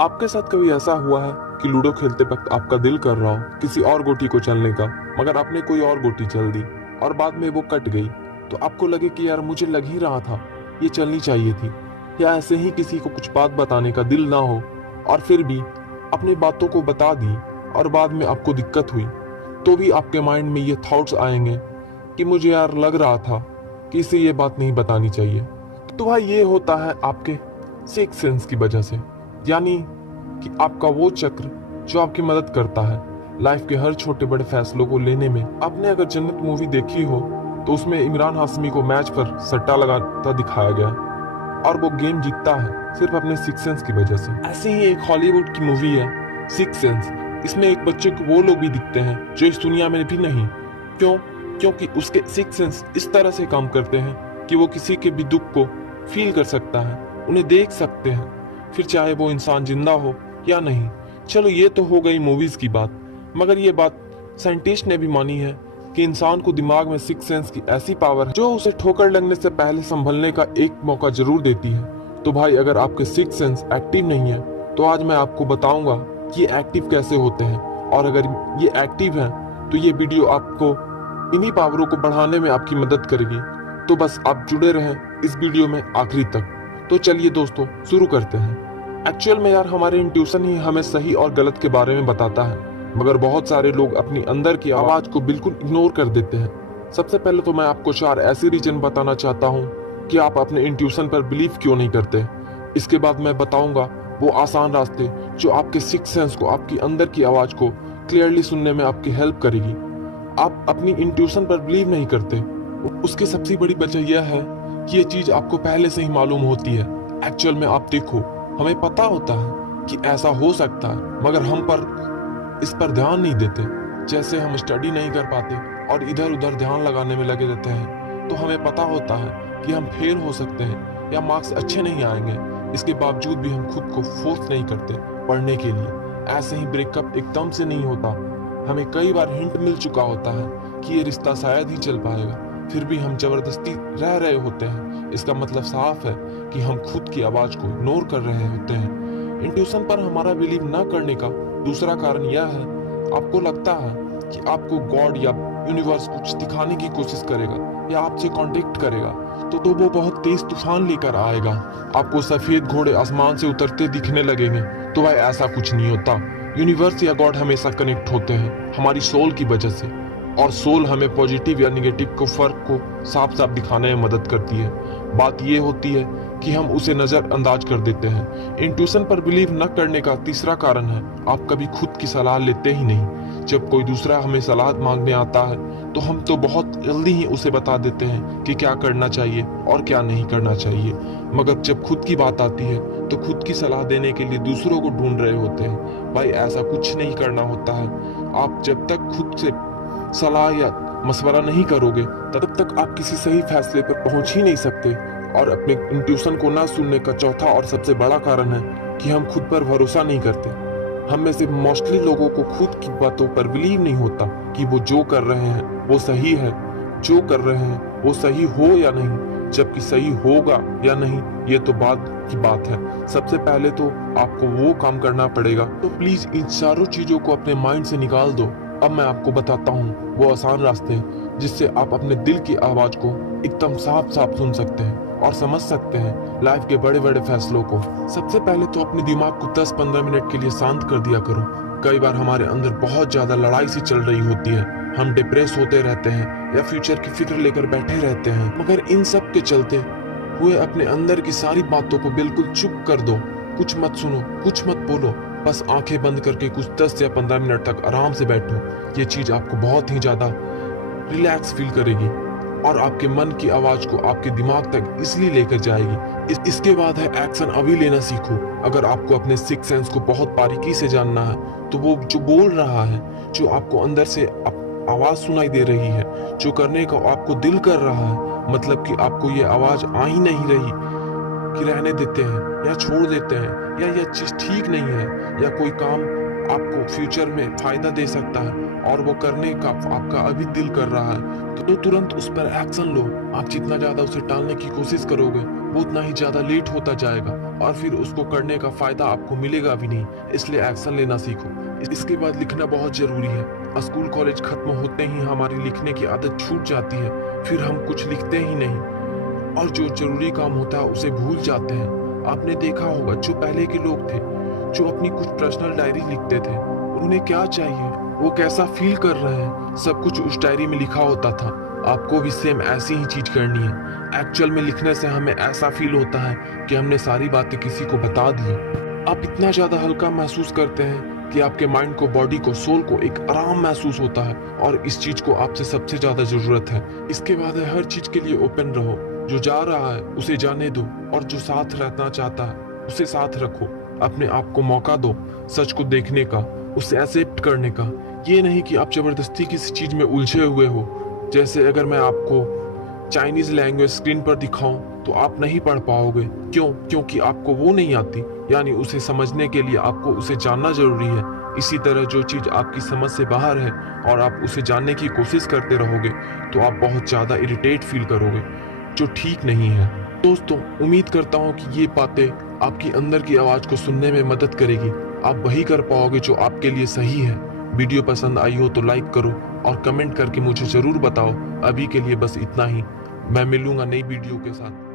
आपके साथ कभी ऐसा हुआ है कि लूडो खेलते वक्त आपका दिल कर रहा हो किसी और गोटी को चलने का, मगर आपने कोई और गोटी चल दी और बाद में वो कट गई, तो आपको लगे कि यार मुझे लग ही रहा था ये चलनी चाहिए थी। या ऐसे ही किसी को कुछ बात बताने का दिल ना हो और फिर भी अपनी बातों को बता दी और बाद में आपको दिक्कत हुई, तो भी आपके माइंड में ये थॉट्स आएंगे कि मुझे यार लग रहा था कि इसे ये बात नहीं बतानी चाहिए। तो भाई ये होता है आपके सिक्स सेंस की वजह से, यानी कि आपका वो चक्र जो आपकी मदद करता है लाइफ के हर छोटे बड़े फैसलों को लेने में। आपने अगर जन्नत मूवी देखी हो तो उसमें इमरान हाशमी को मैच पर सट्टा लगाता दिखाया गया और वो गेम जीतता है सिर्फ अपने सिक्स सेंस की वजह से। ऐसी ही एक हॉलीवुड की मूवी है सिक्स सेंस। इसमें एक बच्चे को वो लोग भी दिखते हैं जो इस दुनिया में भी नहीं। क्यों? क्योंकि उसके सिक्स सेंस इस तरह से काम करते हैं कि वो किसी के भी दुख को फील कर सकता है, उन्हें देख सकते हैं, फिर चाहे वो इंसान जिंदा हो या नहीं। चलो ये तो हो गई मूवीज की बात, मगर ये बात साइंटिस्ट ने भी मानी है कि इंसान को दिमाग में सिक्स सेंस की ऐसी पावर है जो उसे ठोकर लगने से पहले संभलने का एक मौका जरूर देती है। तो भाई अगर आपके सिक्स सेंस एक्टिव नहीं है तो आज मैं आपको बताऊंगा कि ये एक्टिव कैसे होते हैं, और अगर ये एक्टिव है तो ये वीडियो आपको इन्हीं पावरों को बढ़ाने में आपकी मदद करेगी। तो बस आप जुड़े रहें इस वीडियो में आखिरी तक। तो चलिए दोस्तों शुरू करते हैं। एक्चुअल में यार हमारे इंट्यूशन ही हमें सही और गलत के बारे में बताता है, मगर बहुत सारे लोग अपनी अंदर की आवाज को बिल्कुल इग्नोर कर देते हैं। सबसे पहले तो मैं आपको 4 ऐसे रीजन बताना चाहता हूँ कि आप अपने इंट्यूशन पर बिलीव क्यों नहीं करते। इसके बाद मैं बताऊंगा वो आसान रास्ते जो आपके सिक्स सेंस को, आपकी अंदर की आवाज को क्लियरली सुनने में आपकी हेल्प करेगी। आप अपनी इंट्यूशन पर बिलीव नहीं करते, उसकी सबसे बड़ी वजह यह है कि ये चीज आपको पहले से ही मालूम होती है। एक्चुअल में आप देखो, हमें पता होता है कि ऐसा हो सकता है, मगर हम इस पर ध्यान नहीं देते। जैसे हम स्टडी नहीं कर पाते और इधर उधर ध्यान लगाने में लगे रहते हैं, तो हमें पता होता है कि हम फेल हो सकते हैं या मार्क्स अच्छे नहीं आएंगे, इसके बावजूद भी हम खुद को फोर्स नहीं करते पढ़ने के लिए। ऐसे ही ब्रेकअप एकदम से नहीं होता, हमें कई बार हिंट मिल चुका होता है कि ये रिश्ता शायद ही चल पाएगा, फिर भी हम जबरदस्ती रह रहे होते हैं। इसका मतलब साफ है कि हम खुद की आवाज को इग्नोर कर रहे होते हैं। इंट्यूशन पर हमारा बिलीव न करने का दूसरा कारण यह है, आपको लगता है कि आपको गॉड या यूनिवर्स कुछ दिखाने की कोशिश करेगा या आपसे कांटेक्ट करेगा, तो वो बहुत तेज तूफान लेकर आएगा, आपको सफेद घोड़े आसमान से उतरते दिखने लगेंगे। तो भाई ऐसा कुछ नहीं होता। यूनिवर्स या गॉड हमेशा कनेक्ट होते हैं हमारी सोल की वजह से, और सोल हमें पॉजिटिव या निगेटिव को फर्क को साफ साफ दिखाने में मदद करती है। बात ये होती है कि हम उसे नजरअंदाज कर देते हैं। इंट्यूशन पर बिलीव न करने का तीसरा कारण है, आप कभी खुद की सलाह लेते ही नहीं। जब कोई दूसरा हमें सलाह मांगने आता है तो हम तो बहुत जल्दी ही उसे बता देते हैं कि क्या करना चाहिए और क्या नहीं करना चाहिए, मगर जब खुद की बात आती है तो खुद की सलाह देने के लिए दूसरों को ढूंढ रहे होते हैं। भाई ऐसा कुछ नहीं करना होता है। आप जब तक खुद से सलाह या मशवरा नहीं करोगे तब तक आप किसी सही फैसले पर पहुंच ही नहीं सकते। और अपने इंट्यूशन को ना सुनने का चौथा और सबसे बड़ा कारण है कि हम खुद पर भरोसा नहीं करते। हम में से मोस्टली लोगों को खुद की बातों पर बिलीव नहीं होता कि वो जो कर रहे हैं वो सही है, जो कर रहे हैं वो सही हो या नहीं, जबकि सही होगा या नहीं ये तो बात की बात है। सबसे पहले तो आपको वो काम करना पड़ेगा। तो प्लीज इन चारों चीजों को अपने माइंड से निकाल दो। अब मैं आपको बताता हूँ वो आसान रास्ते जिससे आप अपने दिल की आवाज को एकदम साफ साफ सुन सकते हैं और समझ सकते हैं लाइफ के बड़े बड़े फैसलों को। सबसे पहले तो अपने दिमाग को 10-15 मिनट के लिए शांत कर दिया करो। कई बार हमारे अंदर बहुत ज्यादा लड़ाई सी चल रही होती है, हम डिप्रेस होते रहते हैं या फ्यूचर की फिक्र लेकर बैठे रहते हैं, मगर इन सब के चलते हुए अपने अंदर की सारी बातों को बिल्कुल चुप कर दो। कुछ मत सुनो, कुछ मत बोलो, बस आंखें बंद करके कुछ 10 या 15 मिनट तक आराम से बैठो। ये चीज आपको बहुत ही ज्यादा रिलैक्स फील करेगी और आपके मन की आवाज को आपके दिमाग तक इसलिए लेकर जाएगी। इसके बाद है एक्शन। अभी लेना सीखो। अगर आपको अपने सिक्स सेंस को बहुत बारीकी से जानना है तो वो जो बोल रहा है, जो आपको अंदर से आवाज सुनाई दे रही है, जो करने का आपको दिल कर रहा है, मतलब कि आपको ये आवाज आ ही नहीं रही कि रहने देते हैं या छोड़ देते हैं या यह चीज ठीक नहीं है या कोई काम आपको फ्यूचर में फायदा दे सकता है और वो करने का आपका अभी दिल कर रहा है, तो तुरंत उस पर एक्शन लो। आप जितना ज्यादा उसे टालने की कोशिश करोगे वो उतना ही ज्यादा लेट होता जाएगा और फिर उसको करने का फायदा आपको मिलेगा भी नहीं। इसलिए एक्शन लेना सीखो। इसके बाद लिखना बहुत जरूरी है। स्कूल कॉलेज खत्म होते ही हमारी लिखने की आदत छूट जाती है, फिर हम कुछ लिखते ही नहीं और जो जरूरी काम होता है उसे भूल जाते हैं। आपने देखा होगा जो पहले के लोग थे जो अपनी कुछ पर्सनल डायरी लिखते थे, उन्हें क्या चाहिए, वो कैसा फील कर रहे हैं, सब कुछ उस डायरी में लिखा होता था। आपको भी सेम ऐसी ही चीज करनी है। एक्चुअल में लिखने से हमें ऐसा फील होता है कि हमने सारी बातें किसी को बता दी। आप इतना ज्यादा हल्का महसूस करते हैं कि आपके माइंड को, बॉडी को, सोल को एक आराम महसूस होता है और इस चीज को आपसे सबसे ज्यादा जरूरत है। इसके बाद है हर चीज के लिए ओपन रहो। जो जा रहा है उसे जाने दो और जो साथ रहना चाहता है उसे साथ रखो। अपने आप को मौका दो सच को देखने का, उसे एक्सेप्ट करने का। ये नहीं कि आप जबरदस्ती किसी चीज में उलझे हुए हो। जैसे अगर मैं आपको चाइनीज लैंग्वेज स्क्रीन पर दिखाऊं तो आप नहीं पढ़ पाओगे। क्यों? क्योंकि आपको वो नहीं आती। यानी उसे समझने के लिए आपको उसे जानना जरूरी है। इसी तरह जो चीज आपकी समझ से बाहर है और आप उसे जानने की कोशिश करते रहोगे तो आप बहुत ज्यादा इरिटेट फील करोगे, जो ठीक नहीं है। दोस्तों, उम्मीद करता हूँ कि ये बातें आपकी अंदर की आवाज को सुनने में मदद करेगी। आप वही कर पाओगे जो आपके लिए सही है। वीडियो पसंद आई हो तो लाइक करो और कमेंट करके मुझे जरूर बताओ। अभी के लिए बस इतना ही। मैं मिलूंगा नई वीडियो के साथ।